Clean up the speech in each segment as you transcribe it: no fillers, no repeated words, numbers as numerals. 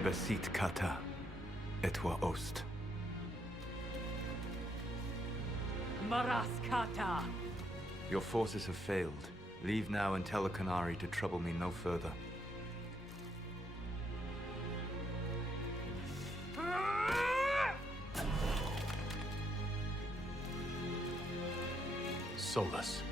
Ebesit kata, etwa ost. Maraskata! Your forces have failed. Leave now and tell the Qunari to trouble me no further. Solus.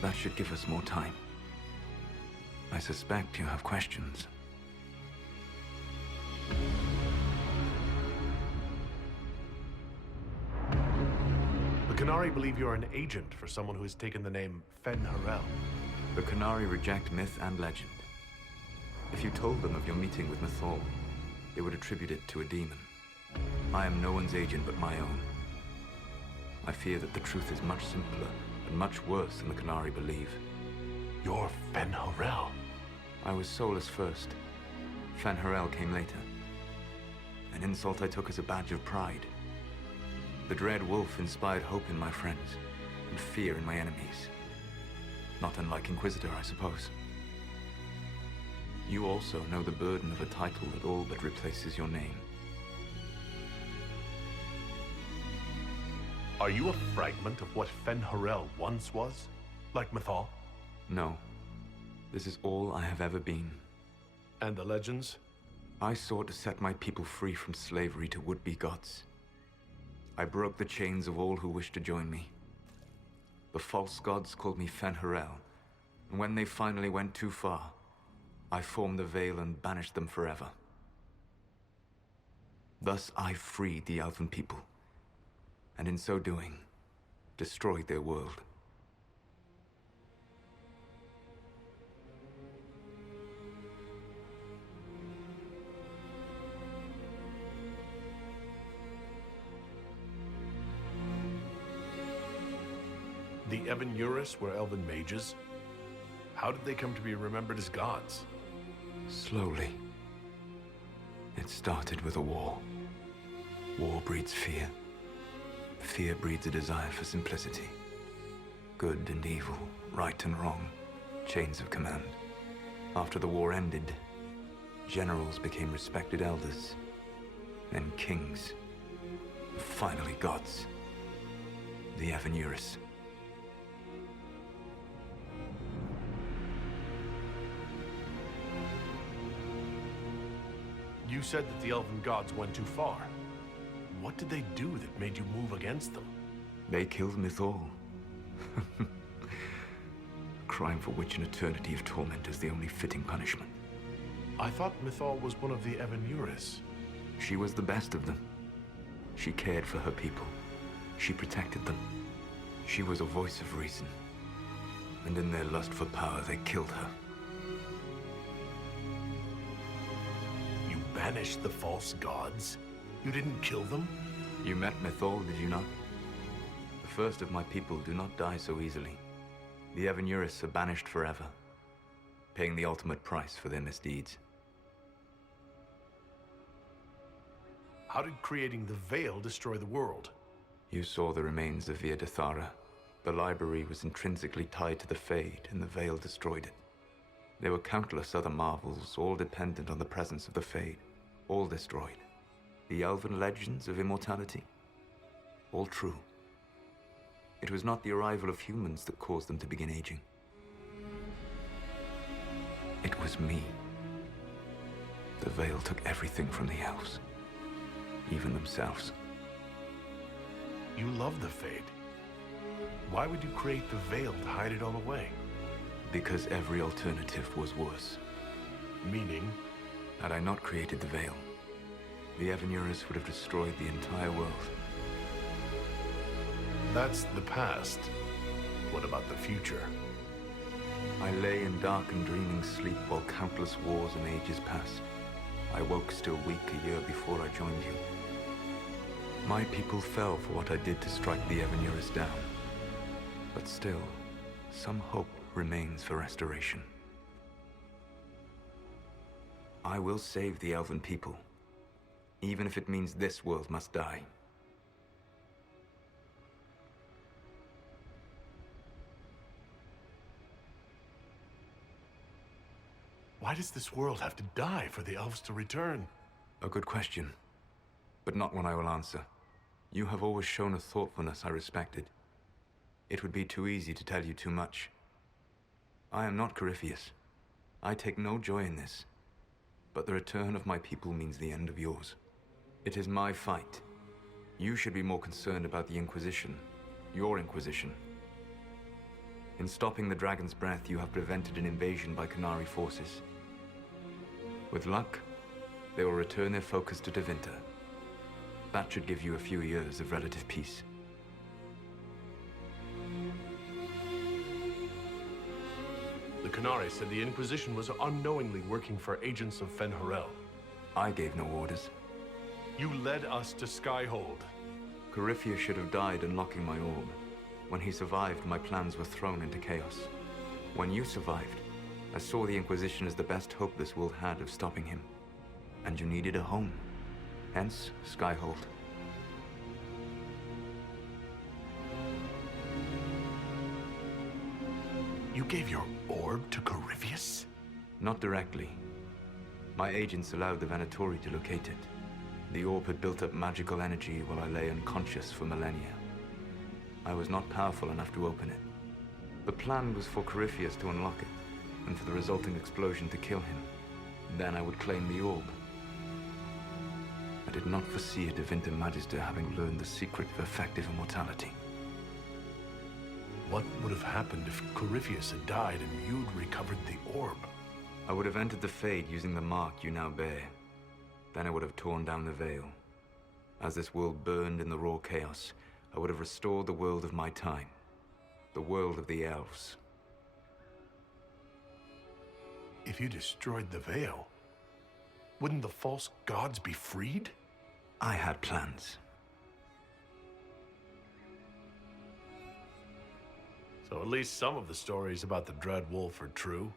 That should give us more time. I suspect you have questions. The Qunari believe you're an agent for someone who has taken the name Fen-Harel. The Qunari reject myth and legend. If you told them of your meeting with Mythal, they would attribute it to a demon. I am no one's agent but my own. I fear that the truth is much simpler and much worse than the Qunari believe. You're Fen-Harel. I was Solus first. Fen-Harel came later. An insult I took as a badge of pride. The dread wolf inspired hope in my friends, and fear in my enemies. Not unlike Inquisitor, I suppose. You also know the burden of a title that all but replaces your name. Are you a fragment of what Fen-Harel once was? Like Mythal? No. This is all I have ever been. And the legends? I sought to set my people free from slavery to would-be gods. I broke the chains of all who wished to join me. The false gods called me Fen-Harel, and when they finally went too far, I formed the Veil and banished them forever. Thus I freed the Elven people, and in so doing, destroyed their world. The Evan-Urus were elven mages? How did they come to be remembered as gods? Slowly. It started with a war. War breeds fear. Fear breeds a desire for simplicity. Good and evil, right and wrong, chains of command. After the war ended, generals became respected elders, then kings, finally gods. The Evan-Urus. You said that the elven gods went too far. What did they do that made you move against them? They killed Mythal. A crime for which an eternity of torment is the only fitting punishment. I thought Mythal was one of the Evan-Urus. She was the best of them. She cared for her people. She protected them. She was a voice of reason. And in their lust for power, they killed her. You banished the false gods? You didn't kill them? You met Mythal, did you not? The first of my people do not die so easily. The Evan-Urus are banished forever, paying the ultimate price for their misdeeds. How did creating the Veil destroy the world? You saw the remains of Via Dethara. The library was intrinsically tied to the Fade, and the Veil destroyed it. There were countless other marvels, all dependent on the presence of the Fade, all destroyed. The elven legends of immortality, all true. It was not the arrival of humans that caused them to begin aging. It was me. The Veil took everything from the elves, even themselves. You love the Fade. Why would you create the Veil to hide it all away? Because every alternative was worse. Meaning? Had I not created the Veil, the Evan-Urus would have destroyed the entire world. That's the past. What about the future? I lay in dark and dreaming sleep while countless wars and ages passed. I woke still weak a year before I joined you. My people fell for what I did to strike the Evan-Urus down. But still, some hope remains for restoration. I will save the elven people, even if it means this world must die. Why does this world have to die for the elves to return? A good question, but not one I will answer. You have always shown a thoughtfulness I respected. It would be too easy to tell you too much. I am not Corypheus. I take no joy in this. But the return of my people means the end of yours. It is my fight. You should be more concerned about the Inquisition, your Inquisition. In stopping the Dragon's Breath, you have prevented an invasion by Qunari forces. With luck, they will return their focus to Tevinter. That should give you a few years of relative peace. The Qunari said the Inquisition was unknowingly working for agents of Fen'Harel. I gave no orders. You led us to Skyhold. Corypheus should have died unlocking my orb. When he survived, my plans were thrown into chaos. When you survived, I saw the Inquisition as the best hope this world had of stopping him. And you needed a home. Hence, Skyhold. You gave your orb to Corypheus? Not directly. My agents allowed the Venatori to locate it. The orb had built up magical energy while I lay unconscious for millennia. I was not powerful enough to open it. The plan was for Corypheus to unlock it, and for the resulting explosion to kill him. Then I would claim the orb. I did not foresee a Tevinter Magister having learned the secret of effective immortality. What would have happened if Corypheus had died and you'd recovered the orb? I would have entered the Fade using the mark you now bear. Then I would have torn down the veil. As this world burned in the raw chaos, I would have restored the world of my time. The world of the elves. If you destroyed the veil, wouldn't the false gods be freed? I had plans. So at least some of the stories about the Dread Wolf are true.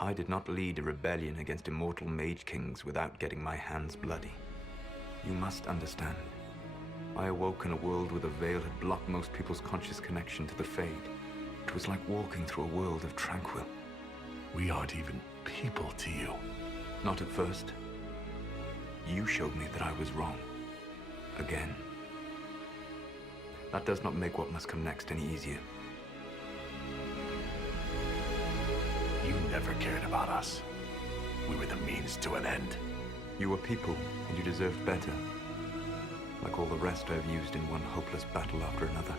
I did not lead a rebellion against immortal mage kings without getting my hands bloody. You must understand. I awoke in a world where the veil had blocked most people's conscious connection to the Fade. It was like walking through a world of tranquil. We aren't even people to you. Not at first. You showed me that I was wrong. Again. That does not make what must come next any easier. You never cared about us. We were the means to an end. You were people, and you deserved better. Like all the rest I've used in one hopeless battle after another.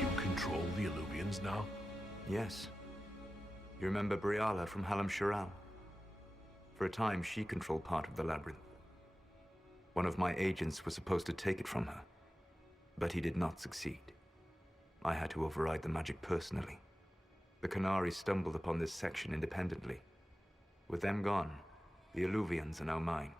You control the Illuvians now? Yes. You remember Briala from Halam Shiral? For a time, she controlled part of the labyrinth. One of my agents was supposed to take it from her, but he did not succeed. I had to override the magic personally. The Qunari stumbled upon this section independently. With them gone, the Illuvians are now mine.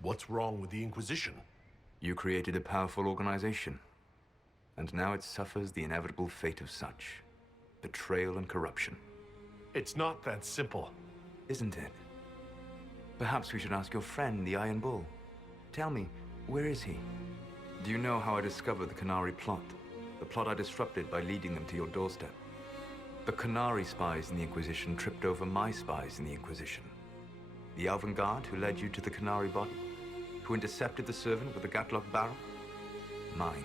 What's wrong with the Inquisition? You created a powerful organization, and now it suffers the inevitable fate of such. Betrayal and corruption. It's not that simple. Isn't it? Perhaps we should ask your friend, the Iron Bull. Tell me, where is he? Do you know how I discovered the Qunari plot? The plot I disrupted by leading them to your doorstep. The Qunari spies in the Inquisition tripped over my spies in the Inquisition. The Elven Guard who led you to the Qunari body? Who intercepted the servant with the Gatlock barrel? Mine.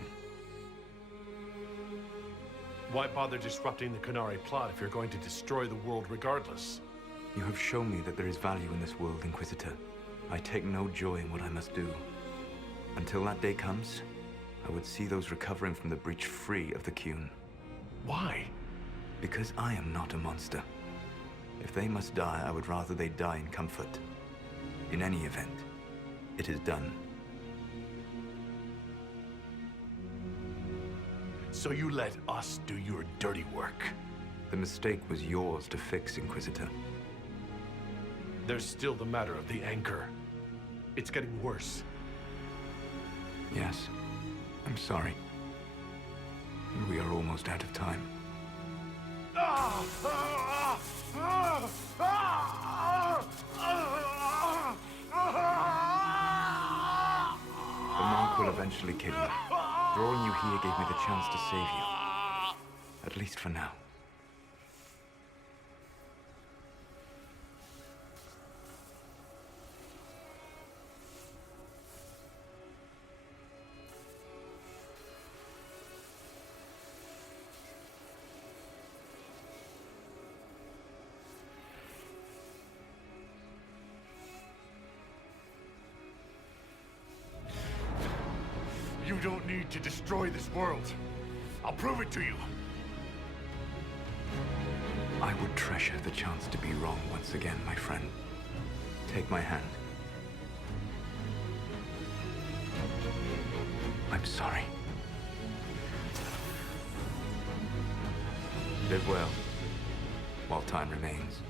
Why bother disrupting the Qunari plot if you're going to destroy the world regardless? You have shown me that there is value in this world, Inquisitor. I take no joy in what I must do. Until that day comes, I would see those recovering from the breach free of the Qun. Why? Because I am not a monster. If they must die, I would rather they die in comfort. In any event, it is done. So you let us do your dirty work? The mistake was yours to fix, Inquisitor. There's still the matter of the anchor. It's getting worse. Yes, I'm sorry. And we are almost out of time. The mark will eventually kill you. Drawing you here gave me the chance to save you. At least for now. You don't need to destroy this world. I'll prove it to you. I would treasure the chance to be wrong once again, my friend. Take my hand. I'm sorry. Live well, while time remains.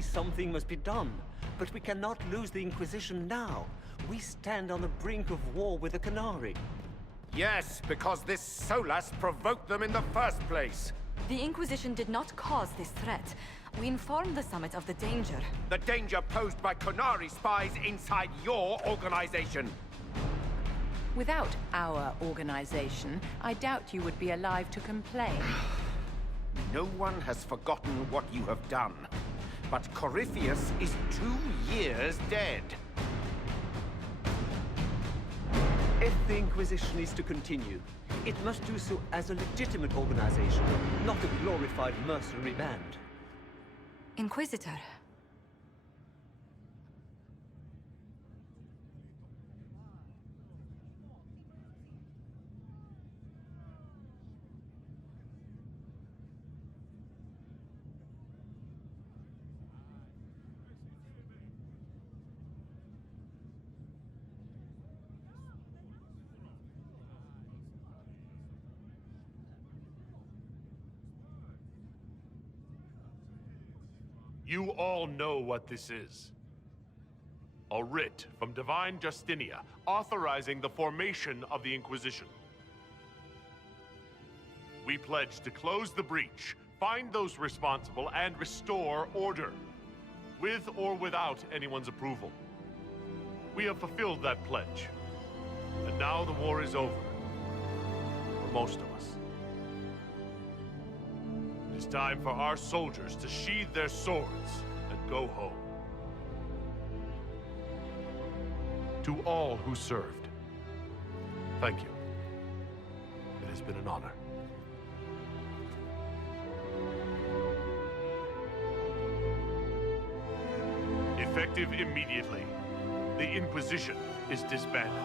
Something must be done, but we cannot lose the Inquisition now. We stand on the brink of war with the Canary. Yes, because this Solas provoked them in the first place. The Inquisition did not cause this threat. We informed the Summit of the danger. The danger posed by Canary spies inside your organization. Without our organization, I doubt you would be alive to complain. No one has forgotten what you have done. But Corypheus is 2 years dead. If the Inquisition is to continue, it must do so as a legitimate organization, not a glorified mercenary band. Inquisitor. You all know what this is. A writ from Divine Justinia authorizing the formation of the Inquisition. We pledge to close the breach, find those responsible, and restore order, with or without anyone's approval. We have fulfilled that pledge, and now the war is over, for most of us. It is time for our soldiers to sheathe their swords and go home. To all who served, thank you. It has been an honor. Effective immediately, the Inquisition is disbanded.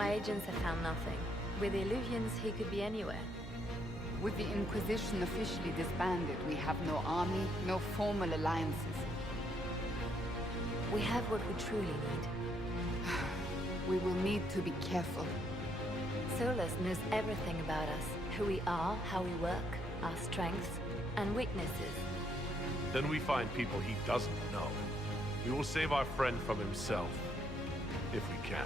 My agents have found nothing. With the Illuvians, he could be anywhere. With the Inquisition officially disbanded, we have no army, no formal alliances. We have what we truly need. We will need to be careful. Solas knows everything about us. Who we are, how we work, our strengths and weaknesses. Then we find people he doesn't know. We will save our friend from himself, if we can.